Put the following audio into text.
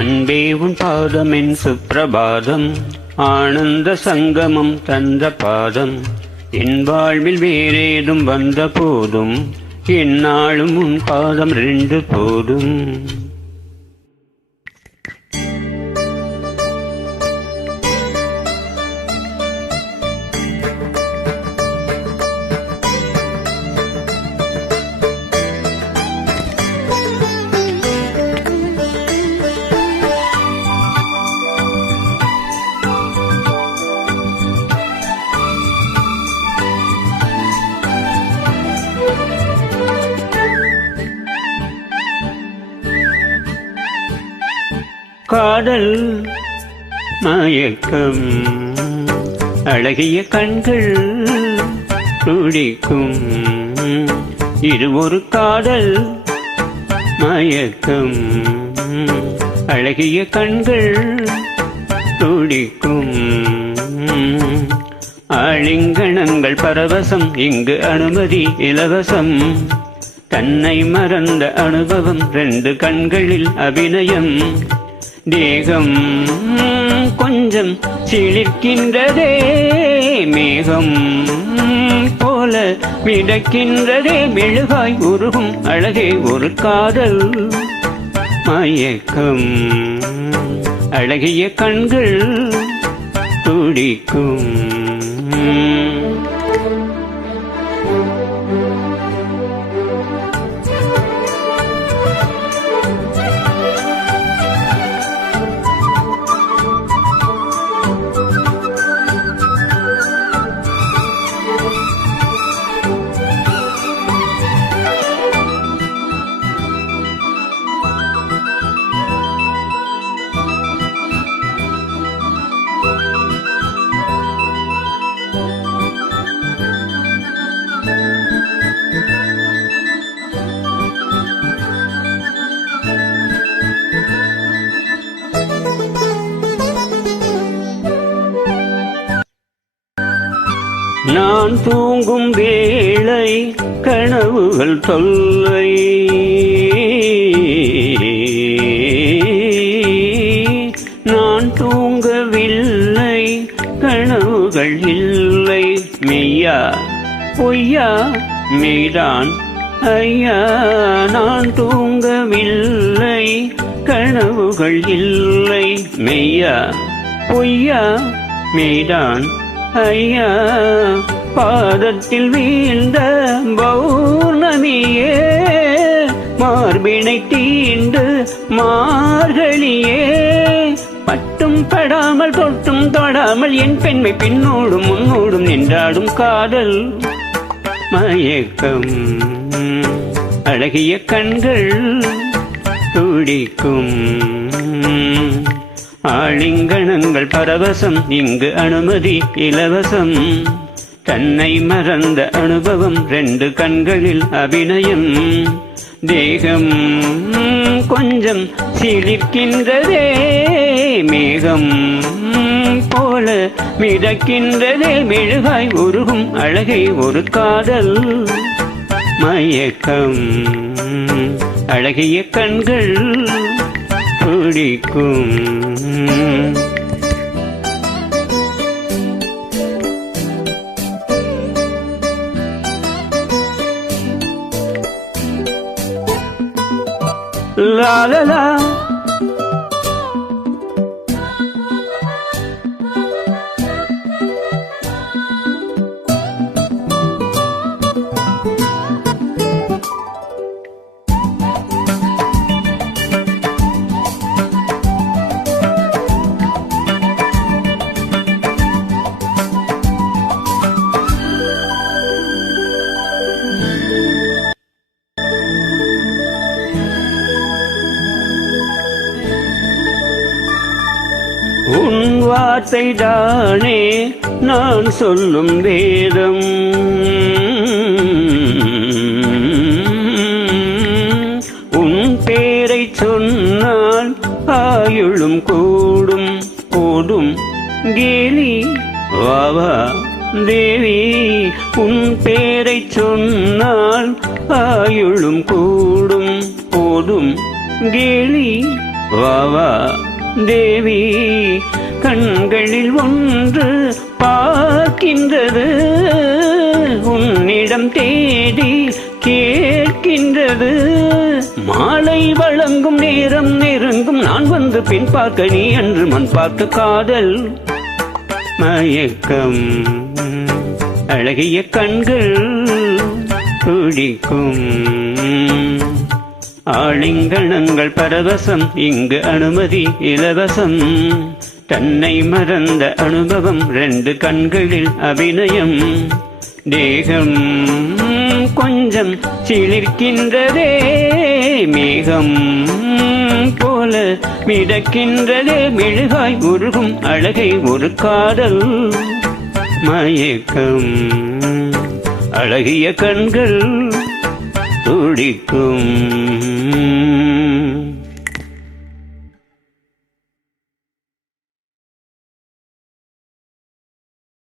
அன்பே உன் பாதம் என் சுப்பிரபாதம் ஆனந்த சங்கமம் தந்த பாதம் என் வாழ்வில் வேறேதும் வந்த போதும் என்னாலும் உன் பாதம் ரெண்டு போதும் காதல் மயக்கம் அழகிய கண்கள் துடிக்கும் இது ஒரு காதல் மயக்கம் அழகிய கண்கள் துடிக்கும் ஆலிங்கனங்கள் பரவசம் இங்கு அனுமதி இலவசம் தன்னை மறந்த அனுபவம் ரெண்டு கண்களில் அபிநயம் தேகம் கொஞ்சம் சிலிர்க்கின்றதே மேகம் போல மிடக்கின்றதே மெழுகாய் உருகும் அழகே ஒரு காதல் மயக்கம் அழகிய கண்கள் துடிக்கும் நான் தூங்கும் வேளை கனவுகள் தொல்லை நான் தூங்கவில்லை கனவுகள் இல்லை மெய்யா பொய்யா மெய்தான் ஐயா நான் தூங்கவில்லை கனவுகள் இல்லை மெய்யா பொய்யா மெய்தான் ஐயா பாதத்தில் வீழ்ந்த பௌர்ணமியே மார்பினை தீண்டு மார்கழியே பட்டும் படாமல் தொட்டும் தொடாமல் என் பெண்மை பின்னோடும் முன்னோடும் நின்றாடும் காதல் மயக்கம் அழகிய கண்கள் துடிக்கும் ஆளிங்கணங்கள் பரவசம் இங்கு அனுமதி இலவசம் தன்னை மறந்த அனுபவம் ரெண்டு கண்களில் அபிநயம் தேகம் கொஞ்சம் சிலிக்கின்றதே மேகம் போல மிதக்கின்றதே மெழுகாய் உருகும் அழகை ஒரு காதல் மயக்கம் அழகிய கண்கள் பிடிக்கும் la la la வார்த்தை தானே நான் சொல்லும் வேதம் உன் பேரை சொன்னால் ஆயுளும் கூடும் கூடும் கேலி வாவா தேவி உன் பேரை சொன்னால் ஆயுளும் கூடும் போதும் கேலி வாவா தேவி கண்களில் ஒன்று பார்க்கின்றது உன்னிடம் தேடி கேட்கின்றது மாலை வழங்கும் நேரம் நெருங்கும் நான் வந்து பின் பார்க்க நீ என்று மண் பார்த்து காதல் மயக்கம் அழகிய கண்கள் துடிக்கும் ஆளிங்கணங்கள் பரவசம் இங்கு அனுமதி இலவசம் தன்னை மறந்த அனுபவம் ரெண்டு கண்களில் அபிநயம் தேகம் கொஞ்சம் சிலிர்க்கின்றதே மேகம் போல மிதக்கின்றதே மெழுகாய் உருகும் அழகை ஒரு காதல் மயக்கம் அழகிய கண்கள் துடிக்கும்